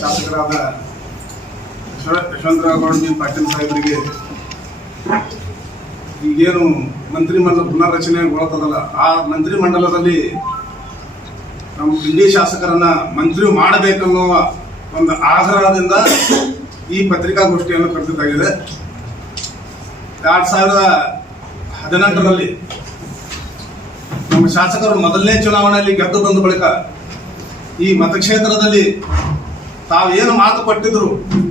ಶಾಸಕರಾದ ಯಶವಂತರಾವ್ ಗೌಡ ಪಾಟೀಲ್ ಸಾಹೇಬರಿಗೆ ಈಗೇನು ಮಂತ್ರಿಮಂಡಲ ಪುನರ್ರಚನೆಗೊಳ್ತದಲ್ಲ, ಆ ಮಂತ್ರಿಮಂಡಲದಲ್ಲಿ ನಮ್ಮ ಇಂಡಿ ಶಾಸಕರನ್ನ ಮಂತ್ರಿ ಮಾಡಬೇಕನ್ನುವ ಒಂದು ಆಗ್ರಹದಿಂದ ಈ ಪತ್ರಿಕಾಗೋಷ್ಠಿಯನ್ನು ಕರೆದಿದ್ದಾಗಿದೆ. 2018ರಲ್ಲಿ ನಮ್ಮ ಶಾಸಕರು ಮೊದಲನೇ ಚುನಾವಣೆಯಲ್ಲಿ ಗೆದ್ದು ಬಂದ ಬಳಿಕ ಈ ಮತಕ್ಷೇತ್ರದಲ್ಲಿ ತಾವೇನು ಮಾತು ಕೊಟ್ಟಿದ್ರು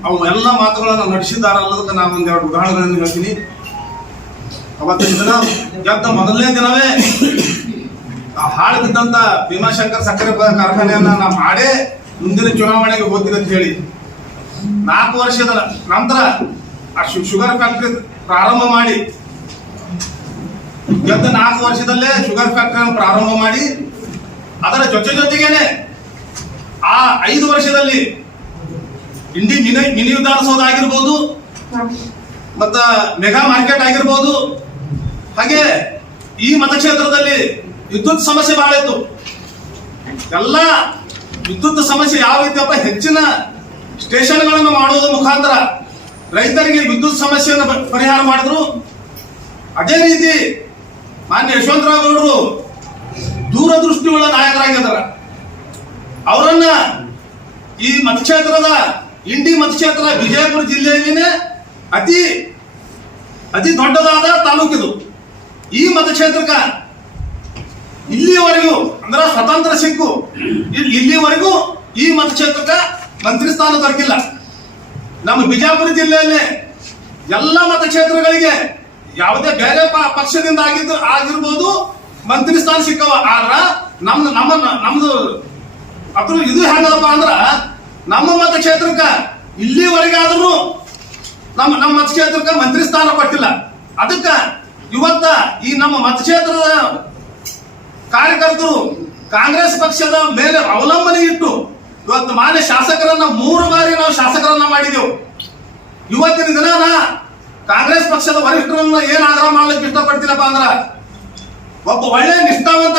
ಅವು ಎಲ್ಲ ಮಾತುಗಳನ್ನು ನಡೆಸಿದ್ದಾರಲ್ಲದಕ್ಕೆ ನಾನು ಒಂದೆರಡು ಉದಾಹರಣೆಗಳನ್ನು ಹೇಳ್ತೀನಿ. ಅವತ್ತಿನ ದಿನ ಗೆದ್ದ ಮೊದಲನೇ ದಿನವೇ ಹಾಳು ಬಿದ್ದಂತ ಭೀಮಾಶಂಕರ್ ಸಕ್ಕರೆ ಕಾರ್ಖಾನೆಯನ್ನ ನಾ ಮಾಡೇ ಮುಂದಿನ ಚುನಾವಣೆಗೆ ಹೋಗ್ತೀನಿ ಅಂತ ಹೇಳಿ 4 ವರ್ಷದ ನಂತರ ಆ ಶುಗರ್ ಫ್ಯಾಕ್ಟರಿ ಪ್ರಾರಂಭ ಮಾಡಿ ಗೆದ್ದ 4 ವರ್ಷದಲ್ಲೇ ಶುಗರ್ ಫ್ಯಾಕ್ಟರಿಯನ್ನು ಪ್ರಾರಂಭ ಮಾಡಿ ಅದರ ಜೊತೆಗೇನೆ ಆ 5 ವರ್ಷದಲ್ಲಿ ಇಂಡಿ ಮಿನಿ ವಿಧಾನಸೌಧ ಆಗಿರ್ಬೋದು, ಮತ್ತ ಮೆಗಾ ಮಾರ್ಕೆಟ್ ಆಗಿರ್ಬೋದು, ಹಾಗೆ ಈ ಮತಕ್ಷೇತ್ರದಲ್ಲಿ ವಿದ್ಯುತ್ ಸಮಸ್ಯೆ ಬಹಳ ಇತ್ತು. ಎಲ್ಲ ವಿದ್ಯುತ್ ಸಮಸ್ಯೆ ಯಾವ ರೀತಿಯಪ್ಪ, ಹೆಚ್ಚಿನ ಸ್ಟೇಷನ್ಗಳನ್ನು ಮಾಡುವುದರ ಮುಖಾಂತರ ರೈತರಿಗೆ ವಿದ್ಯುತ್ ಸಮಸ್ಯೆಯನ್ನು ಪರಿಹಾರ ಮಾಡಿದ್ರು. ಅದೇ ರೀತಿ ಮಾನ್ಯ ಯಶವಂತರಾವ್ ಗೌಡರು ದೂರದೃಷ್ಟಿಯುಳ್ಳ ನಾಯಕರಾಗಿದ್ದಾರೆ. ಅವರನ್ನ ಈ ಮತಕ್ಷೇತ್ರದ ಇಂಡಿ ಮತಕ್ಷೇತ್ರ ವಿಜಯಪುರ ಜಿಲ್ಲೆಯಲ್ಲಿನೇ ಅತಿ ದೊಡ್ಡದಾದ ತಾಲೂಕಿದು. ಈ ಮತಕ್ಷೇತ್ರಕ್ಕ ಇಲ್ಲಿಯವರೆಗೂ ಅಂದ್ರೆ ಸ್ವತಂತ್ರ ಸಿಕ್ಕು ಇಲ್ಲಿವರೆಗೂ ಈ ಮತಕ್ಷೇತ್ರಕ್ಕ ಮಂತ್ರಿ ಸ್ಥಾನ ದೊರಕಿಲ್ಲ. ನಮ್ಮ ಬಿಜಾಪುರ ಜಿಲ್ಲೆಯಲ್ಲೇ ಎಲ್ಲ ಮತಕ್ಷೇತ್ರಗಳಿಗೆ ಯಾವುದೇ ಬೇರೆ ಪಕ್ಷದಿಂದ ಆಗಿರ್ಬೋದು ಮಂತ್ರಿ ಸ್ಥಾನ ಸಿಕ್ಕವ. ಆದ್ರ ನಮ್ದು ಅದ್ರ ಇದು ಹೆಂಗದಪ್ಪ ಅಂದ್ರ ನಮ್ಮ ಮತಕ್ಷೇತ್ರಕ್ಕ ಇಲ್ಲಿವರೆಗಾದ್ರೂ ನಮ್ಮ ಮತಕ್ಷೇತ್ರಕ್ಕ ಮಂತ್ರಿ ಸ್ಥಾನ ಕೊಟ್ಟಿಲ್ಲ. ಅದಕ್ಕ ಇವತ್ತ ಈ ನಮ್ಮ ಮತಕ್ಷೇತ್ರದ ಕಾರ್ಯಕರ್ತರು ಕಾಂಗ್ರೆಸ್ ಪಕ್ಷದ ಮೇಲೆ ಅವಲಂಬನೆ ಇಟ್ಟು ಇವತ್ತು ಮಾನ್ಯ ಶಾಸಕರನ್ನ 3 ಬಾರಿ ನಾವು ಶಾಸಕರನ್ನ ಮಾಡಿದೆವು. ಇವತ್ತಿನ ದಿನ ಕಾಂಗ್ರೆಸ್ ಪಕ್ಷದ ವರಿಷ್ಠರನ್ನ ಏನ್ ಆಗ್ರಹ ಮಾಡ್ಲಿಕ್ಕೆ ಇಷ್ಟಪಡ್ತೀನಪ್ಪ ಅಂದ್ರ, ಒಬ್ಬ ಒಳ್ಳೆ ನಿಷ್ಠಾವಂತ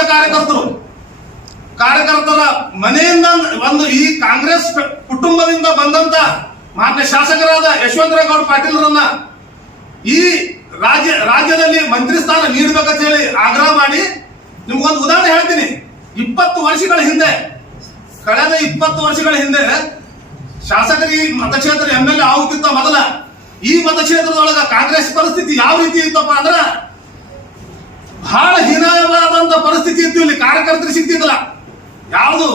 ಕಾರ್ಯಕರ್ತರ ಮನೆಯಿಂದ ಒಂದು ಈ ಕಾಂಗ್ರೆಸ್ ಕುಟುಂಬದಿಂದ ಬಂದಂತ ಮಾನ್ಯ ಶಾಸಕರಾದ ಯಶವಂತರಾವ್ ಗೌಡ ಪಾಟೀಲ್ರನ್ನ ಈ ರಾಜ್ಯದಲ್ಲಿ ಮಂತ್ರಿ ಸ್ಥಾನ ನೀಡಬೇಕಂತ ಹೇಳಿ ಆಗ್ರಹ ಮಾಡಿ ನಿಮ್ಗೊಂದು ಉದಾಹರಣೆ ಹೇಳ್ತೀನಿ. 20 ವರ್ಷಗಳ ಹಿಂದೆ, ಕಳೆದ 20 ವರ್ಷಗಳ ಹಿಂದೆ ಶಾಸಕರಿಗೆ ಮತಕ್ಷೇತ್ರ MLA ಆಗುತ್ತಿದ್ದ ಮೊದಲ ಈ ಮತಕ್ಷೇತ್ರದೊಳಗ ಕಾಂಗ್ರೆಸ್ ಪರಿಸ್ಥಿತಿ ಯಾವ ರೀತಿ ಇತ್ತಪ್ಪ ಅಂದ್ರ ಬಹಳ ಹೀನಾಯವಾದಂತ ಪರಿಸ್ಥಿತಿ ಇತ್ತು. ಇಲ್ಲಿ ಕಾರ್ಯಕರ್ತರು ಸಿಗ್ತಿದ್ದಿಲ್ಲ. ಯಾವುದು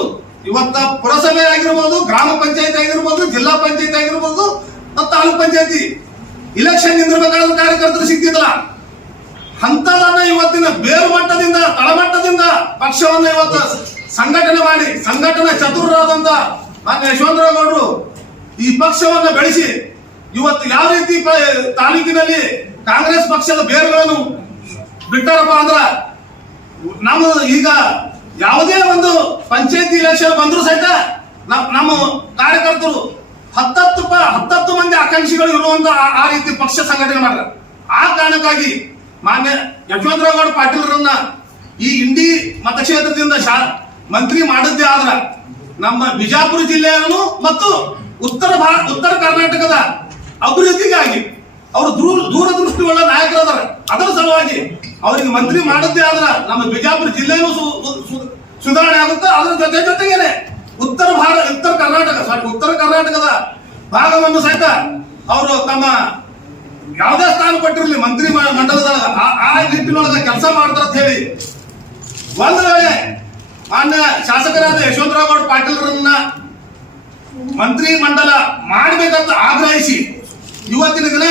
ಇವತ್ತ ಪುರಸಭೆ ಆಗಿರ್ಬೋದು, ಗ್ರಾಮ ಪಂಚಾಯತ್ ಆಗಿರ್ಬೋದು, ಜಿಲ್ಲಾ ಪಂಚಾಯತ್ ಆಗಿರ್ಬೋದು, ತಾಲೂಕ್ ಪಂಚಾಯತಿ ಇಲೆಕ್ಷನ್ ನಿಂದಿರ್ಬೇಕಾದ್ರೆ ಕಾರ್ಯಕರ್ತರು ಸಿಗ್ತಿದ್ದಿಲ್ಲ. ಅಂತದನ್ನ ಇವತ್ತಿನ ಬೇರು ಮಟ್ಟದಿಂದ ತಳಮಟ್ಟದಿಂದ ಪಕ್ಷವನ್ನ ಇವತ್ತು ಸಂಘಟನೆ ಮಾಡಿ ಸಂಘಟನೆ ಚತುರರಾದಂತ ಮಾನ್ಯ ಯಶವಂತರಾವ್ ಗೌಡರು ಈ ಪಕ್ಷವನ್ನ ಬೆಳೆಸಿ ಇವತ್ತು ಯಾವ ರೀತಿ ತಾಲೂಕಿನಲ್ಲಿ ಕಾಂಗ್ರೆಸ್ ಪಕ್ಷದ ಬೇರುಗಳನ್ನು ಬಿಟ್ಟಾರಪ್ಪ ಅಂದ್ರ ನಮ್ಮ ಈಗ ಯಾವುದೇ ಒಂದು ಪಂಚಾಯತಿ ಇಲೆಕ್ಷನ್ ಬಂದ್ರು ಸಹಿತ ನಮ್ಮ ಕಾರ್ಯಕರ್ತರು 10 ಮಂದಿ ಆಕಾಂಕ್ಷಿಗಳು ಇರುವಂತ ಆ ರೀತಿ ಪಕ್ಷ ಸಂಘಟನೆ ಮಾಡಿದ್ರು. ಆ ಕಾರಣಕ್ಕಾಗಿ ಮಾನ್ಯ ಯಶವಂತರಾವ್ ಗೌಡ ಪಾಟೀಲ್ರನ್ನ ಈ ಇಂಡಿ ಮತಕ್ಷೇತ್ರದಿಂದ ಮಂತ್ರಿ ಮಾಡಿದ್ದೇ ಆದ್ರ ನಮ್ಮ ಬಿಜಾಪುರ ಜಿಲ್ಲೆಯನ್ನು ಮತ್ತು ಉತ್ತರ ಕರ್ನಾಟಕದ ಅಭಿವೃದ್ಧಿಗಾಗಿ ಅವರು ದೂರದೃಷ್ಟಿಯುಳ್ಳ ನಾಯಕರಾದಾರ. ಅದರ ಸಲುವಾಗಿ ಅವರಿಗೆ ಮಂತ್ರಿ ಮಾಡದ್ದೇ ಆದ್ರ ನಮ್ಮ ಬಿಜಾಪುರ ಜಿಲ್ಲೆಯೂ ಸುಧಾರಣೆ ಆಗುತ್ತೆ. ಅದರ ಜೊತೆಗೇನೆ ಉತ್ತರ ಕರ್ನಾಟಕದ ಭಾಗವನ್ನು ಸಹಿತ ಅವರು ತಮ್ಮ ಯಾವುದೇ ಸ್ಥಾನ ಕೊಟ್ಟಿರಲಿ ಮಂತ್ರಿ ಮಂಡಲದೊಳಗ ಆ ನಿಟ್ಟಿನೊಳಗ ಕೆಲಸ ಮಾಡ್ತಾರ ಅಂತ ಹೇಳಿ ಒಂದು ವೇಳೆ ಮಾನ್ಯ ಶಾಸಕರಾದ ಯಶವಂತರಾವ್ ಗೌಡ ಪಾಟೀಲ್ರನ್ನ ಮಂತ್ರಿ ಮಂಡಲ ಮಾಡಬೇಕಂತ ಆಗ್ರಹಿಸಿ ಇವತ್ತಿನ ದಿನ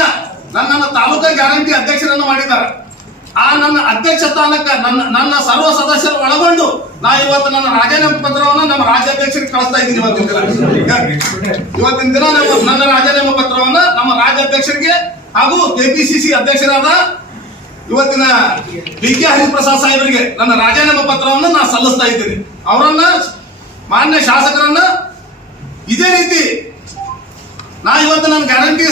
ನನ್ನ ತಾಲೂಕಾ ಗ್ಯಾರಂಟಿ ಅಧ್ಯಕ್ಷರನ್ನು ಮಾಡಿದ್ದಾರೆ. ಆ ನನ್ನ ಅಧ್ಯಕ್ಷ ಸ್ಥಾನಕ್ಕೆ ನನ್ನ ಸರ್ವ ಸದಸ್ಯರು ಒಳಗೊಂಡು ನಾ ಇವತ್ತು ನನ್ನ ರಾಜೀನಾಮೆ ಪತ್ರವನ್ನು ನಮ್ಮ ರಾಜ್ಯಾಧ್ಯಕ್ಷರಿಗೆ ಕಳಿಸ್ತಾ ಇದ್ದೀನಿ. ಇವತ್ತಿನ ದಿನ ನನ್ನ ರಾಜೀನಾಮೆ ಪತ್ರವನ್ನ ನಮ್ಮ ರಾಜ್ಯಾಧ್ಯಕ್ಷರಿಗೆ ಹಾಗೂ ಕೆಪಿಸಿಸಿ ಅಧ್ಯಕ್ಷರಾದ ಇವತ್ತಿನ BK ಹರಿಪ್ರಸಾದ್ ಸಾಹೇಬರಿಗೆ ನನ್ನ ರಾಜೀನಾಮೆ ಪತ್ರವನ್ನು ನಾನು ಸಲ್ಲಿಸ್ತಾ ಇದ್ದೀನಿ. ಅವರನ್ನ ಮಾನ್ಯ ಶಾಸಕರನ್ನ ಇದೇ ರೀತಿ ನಾ ಇವತ್ತು ನನ್ನ ಗ್ಯಾರಂಟಿ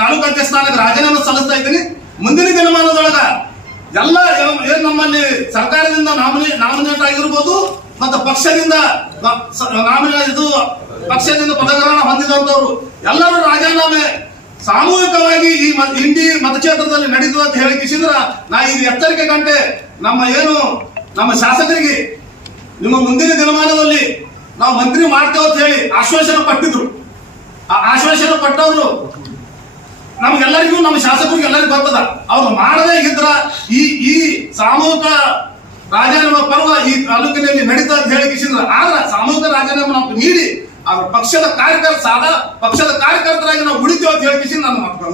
ತಾಲೂಕು ಅಧ್ಯಕ್ಷ ಸ್ಥಾನಕ್ಕೆ ರಾಜೀನಾಮೆ ಸಲ್ಲಿಸ್ತಾ ಇದ್ದೀನಿ. ಮುಂದಿನ ದಿನಮಾನದೊಳಗ ಎಲ್ಲ ಏನ್ ನಮ್ಮಲ್ಲಿ ಸರ್ಕಾರದಿಂದ ನಾಮಿನೇಟ್ ಆಗಿರ್ಬೋದು ಮತ್ತು ಪಕ್ಷದಿಂದ ಇದು ಪಕ್ಷದಿಂದ ಪದಗ್ರಹಣ ಹೊಂದಿದಂತವರು ಎಲ್ಲರೂ ರಾಜೀನಾಮೆ ಸಾಮೂಹಿಕವಾಗಿ ಈ ಇಂಡಿ ಮತಕ್ಷೇತ್ರದಲ್ಲಿ ನಡೀತದೆ ಅಂತ ಹೇಳಿಕಿಸಿದ್ರ ನಾ ಈಗ ಎಚ್ಚರಿಕೆ ಗಂಟೆ ನಮ್ಮ ಶಾಸಕರಿಗೆ ನಿಮ್ಮ ಮುಂದಿನ ದಿನಮಾನದಲ್ಲಿ ನಾವು ಮಂತ್ರಿ ಮಾಡ್ತೇವೆ ಅಂತ ಹೇಳಿ ಆಶ್ವಾಸನೆ ಪಟ್ಟಿದ್ರು. ಆ ಆಶ್ವಾಸನೆ ಪಟ್ಟವರು ನಮ್ಗೆಲ್ಲರಿಗೂ ನಮ್ಮ ಶಾಸಕರಿಗೆ ಎಲ್ಲರಿಗೂ ಬರ್ತದ. ಅವ್ರು ಮಾಡದೇ ಇದ್ರ ಈ ಸಾಮೂಹಿಕ ರಾಜೀನಾಮೆ ಪರ್ವ ಈ ತಾಲೂಕಿನಲ್ಲಿ ನಡೀತಾ ಅಂತ ಹೇಳಿಕಿಸಿದ್ರ ಆದ್ರೆ ಸಾಮೂಹಿಕ ರಾಜೀನಾಮೆ ನಾವು ನೀಡಿ ಅವ್ರ ಪಕ್ಷದ ಕಾರ್ಯಕರ್ತರಾಗಿ ನಾವು ಉಳಿತೇವೆ ಅಂತ ಹೇಳಿಕಿಸಿ ನನ್ನ ಮಾತು.